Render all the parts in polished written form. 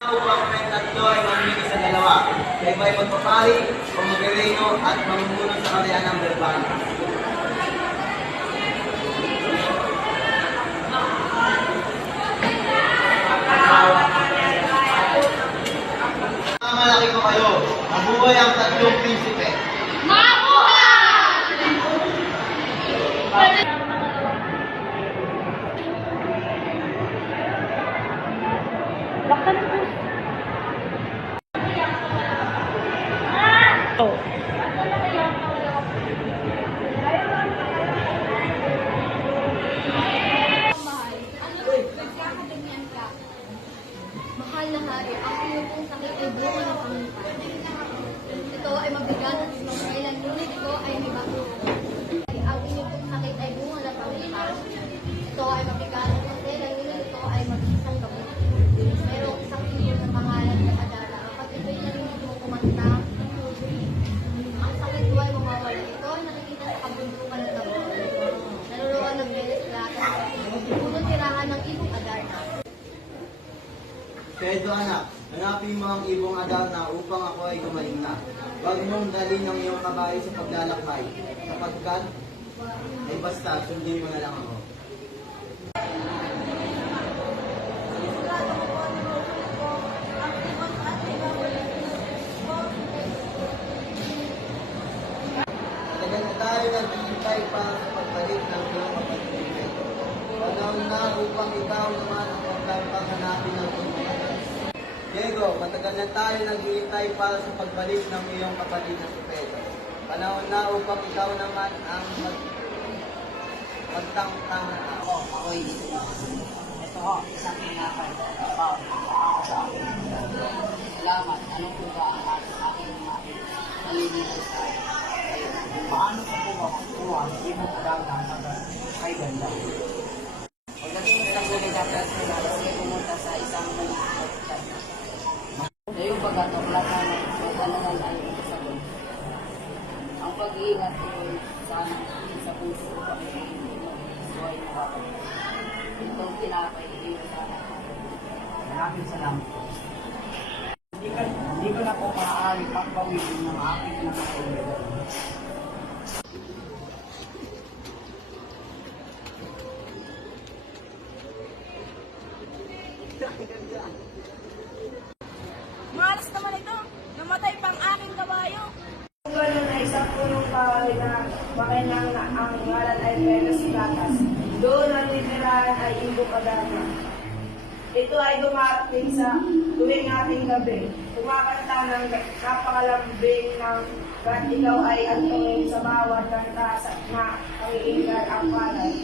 Upang ang tatlo ay mamimili sa dalawa. Kaya ba'y magpapari o mag-reno at mamumuno sa karayaan ng berbano. Malaki ko kayo. Mabuhay ang tatlong prinsipe. Mahal na hari, ang iyong pong sakit ay bunga ng Panginoon. Ito ay mabigat at kailan, ngunit ito ay may bago. Ang iyong pong sakit ay bunga ng Panginoon. Ito ay mabigat at kailan, ngunit ito ay mag-isang gamot. Mayroong isang iyong ng pangalan na kadala. Kapag ito'y narinig mo kumanta, ang sakit mo ay mawawala. Ito ay nakikita sa kabundukan ng gamot. Naruroan ng beles lahat ng punong tirahan ng ibong Adarna. Pedro anak, hanapin mo ang ibong Adarna upang ako ay gumaling na. Huwag mong dalhin ang iyong kabayo sa paglalakbay, sapagkat ay basta sundin mo na lang ako. Tagal na tayo naghihintay para sa pagbalik ng iyong kapatid. Panahon na upang ikaw naman ang magkapanganapin ng iyong kapatid. Diego, matagal na tayo naghihintay para sa pagbalik ng iyong kapatid na si Pedro. Panahon na upang ikaw naman ang magtangtang ako. Ako'y dito. Ito ho, isang tinapay. Ako sa akin. Salamat. Ano po ba ang aking nalilinis sa kayo? Paano ko po makukuha hindi mo kadang kay ganda? Pagdating sa gulit na persona, kasi pumunta sa isang maliit. Sa yung pagkatoklatan ay magdalagan ay sagot. Ang pag-iingat ko sana sa puso ko ang buhay mo ako. Itong tinapay, iyon sana. Maraming salamat po. Hindi ko na po maaari pagpawin ng aking pinakailan. Malas naman ito. Namatay pang aking kabayo. Kung ganun ay isang punong kawali na makinang na ang ngalan ay Pedro Silatas. Doon ang nitirahan ay ibong Adarna. Ito ay dumarating sa tuwing ating gabi. Kumakanta ng napakalambing ng kahit ikaw ay antongin sa bawat kanta na pangiinggan ang palad.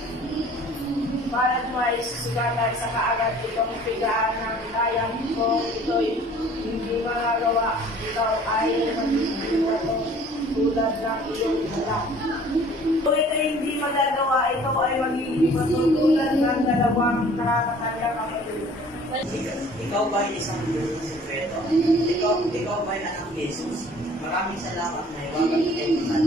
Palad mo ay sugatan sa kaagad itong pigaan ng tayang kung ito'y hindi magagawa, ikaw ay magbibiwato tulad ng iyong anak. Kung ito hindi magagawa, ito ay magbibiwato tulad ng dalawang nakakatanda kapatid. Ikaw ba ay isang sekreto? Ikaw ba ay anak ni Jesus? Maraming salamat na iwagan kayo naman.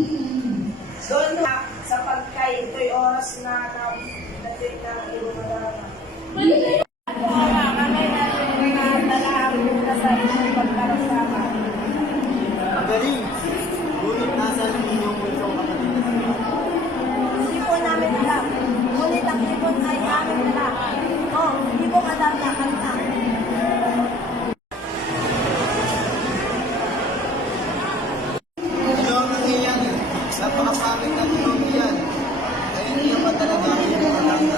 Doon na sa pagkay, ito'y oras na natin ng ibong Adarna. Kami natin na ang bukas sa inyong pagkarasama. Ang galing! Ngunit nasa ang inyong punsong kapatid na si Pedro. Hindi po namin alam. Ngunit ang ibon ay amin na lang. Ibong Adarna kanta. Ano ang nangyayari? Napakapamit na tulong yan. Ay hindi naman talaga ang iyong Adarna.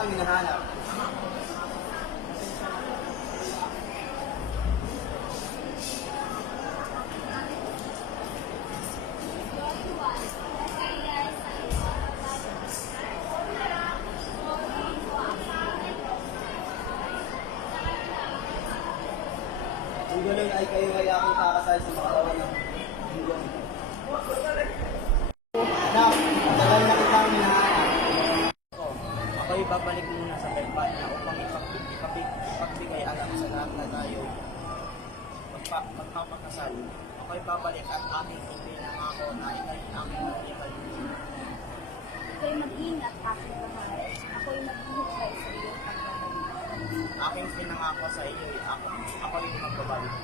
kitang hinahanap. Kung ganoon ay kayo ay aking kakasal sa makalawa ng hinggan. Anak, matagal na kitang hinahanap. Ako'y babalik muna sa Albania upang ipagbigay alam sa lahat na tayo magpapakasal. Ako'y babalik at aking ipinangako na ikay aming magkikay. Ako'y mag-ingat, aking mahal. Ako'y maghihintay sa iyong pagbabalik. Aking pinangako sa iyo, ako rin magbabalik.